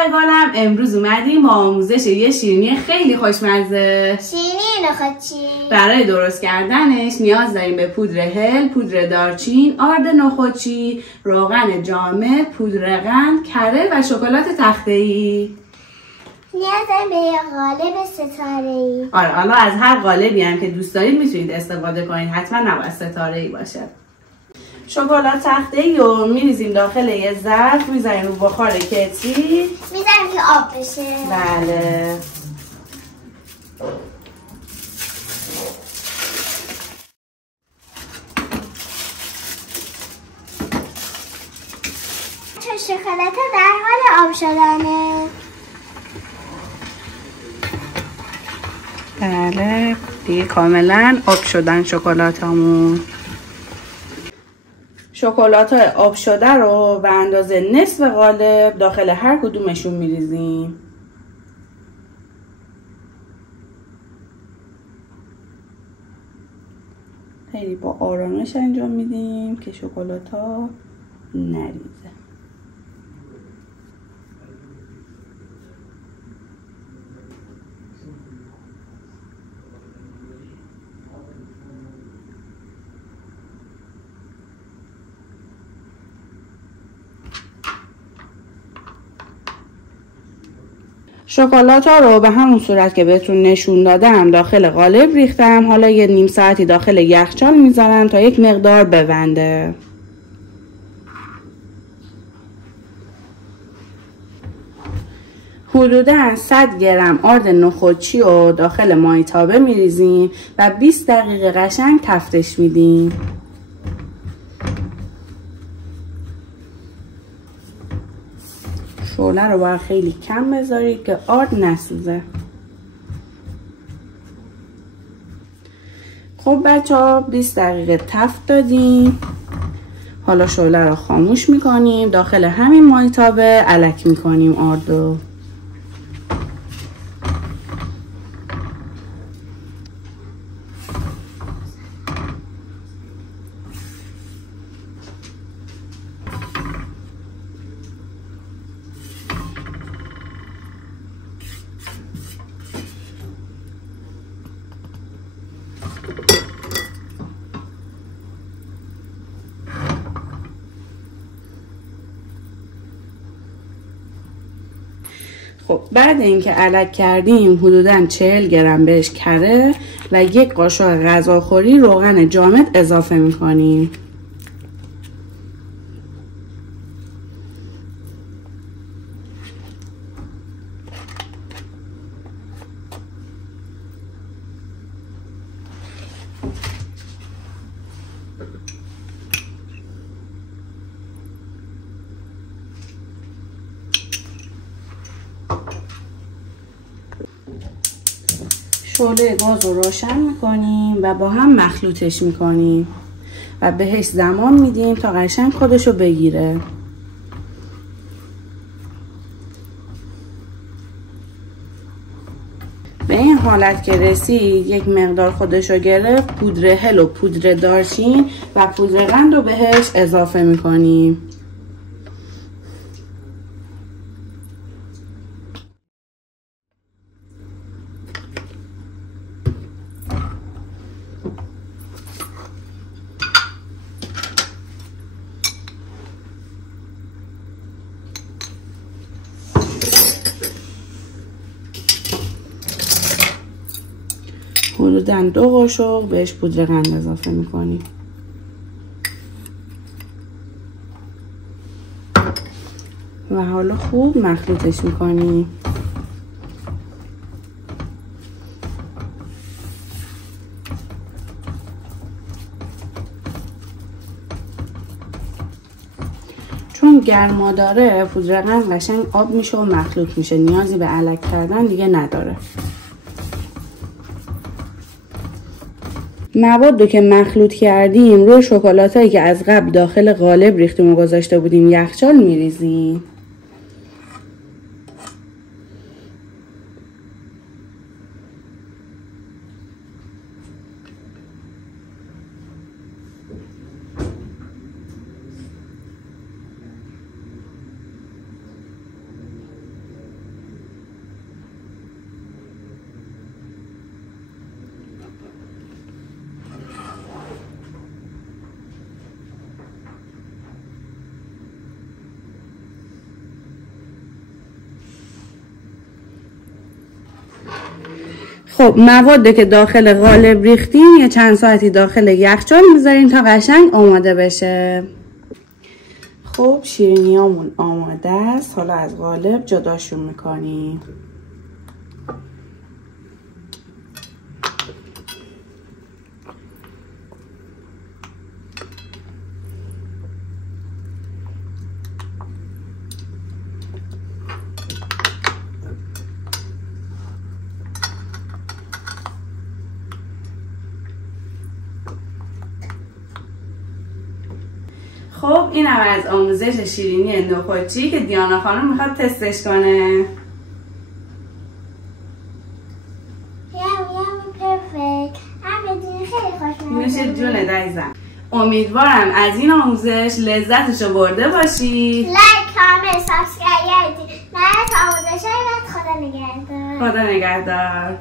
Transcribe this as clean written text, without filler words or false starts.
آقای گلم امروز اومدیم با آموزش یه شیرینی خیلی خوشمزه. شیرینی نخودچی. برای درست کردنش نیاز داریم به پودر هل، پودر دارچین، آرد نخودچی، روغن جامد، پودر قند، کره و شکلات تخته‌ای. نیاز داریم به یه قالب ستاره‌ای. آره، حالا از هر قالبی هم که دوست دارید میتونید استفاده کنید، حتما نباید ستاره‌ای باشه. شکلات تخته‌ای رو میریزیم داخل یه ظرف، میذاریم رو بخار کتری، میذاریم که آب بشه. بله. چون شکلات در حال آب شدنه. بله دیگه کاملا آب شدن شکلاتامون. شکلات های آب شده رو به اندازه نصف قالب داخل هر کدومشون میریزیم. خیلی با آرامش انجام میدیم که شکلات ها نریزه. شکلات ها رو به همون صورت که بهتون نشون دادم داخل قالب ریختم. حالا یه نیم ساعتی داخل یخچال میذارم تا یک مقدار ببنده. حدوداً 100 گرم آرد نخودچی رو داخل مایتابه میریزیم و 20 دقیقه قشنگ تفتش میدیم. شعله رو باید خیلی کم بذارید که آرد نسوزه. خب بچه ها 20 دقیقه تفت دادیم. حالا شعله رو خاموش میکنیم. داخل همین مایتابه الک میکنیم آرد رو. خب بعد اینکه الک کردیم حدوداً 40 گرم بهش کره و یک قاشق غذاخوری روغن جامد اضافه میکنیم. شعله گاز رو روشن میکنیم و با هم مخلوطش میکنیم و بهش زمان میدیم تا قشنگ خودشو بگیره. به این حالت که رسید یک مقدار خودشو گرفت، پودر هل و پودر دارچین و پودر قند رو بهش اضافه میکنیم. حدوداً 2 قاشق بهش پودر قند اضافه میکنیم. و حالا خوب مخلوطش میکنیم. چون گرما داره پودر قند قشنگ آب میشه و مخلوط میشه، نیازی به الک کردن دیگه نداره. مواد رو که مخلوط کردیم روی شکلاتایی که از قبل داخل قالب ریختیم و گذاشته بودیم یخچال میریزیم. خب مواد که داخل قالب ریختیم یه چند ساعتی داخل یخچال میذاریم تا قشنگ آماده بشه. خب شیرینیامون آماده است. حالا از قالب جداشون میکنیم. خب اینم از آموزش شیرینی نخودچی که دیانا خانم میخواد تستش کنه. نوش جونت عزیزم. امیدوارم از این آموزش لذتشو برده باشی. لایک، کامنت، سابسکرایب کردید. نه آموزش های خدا نگهدار. خدا نگهدار.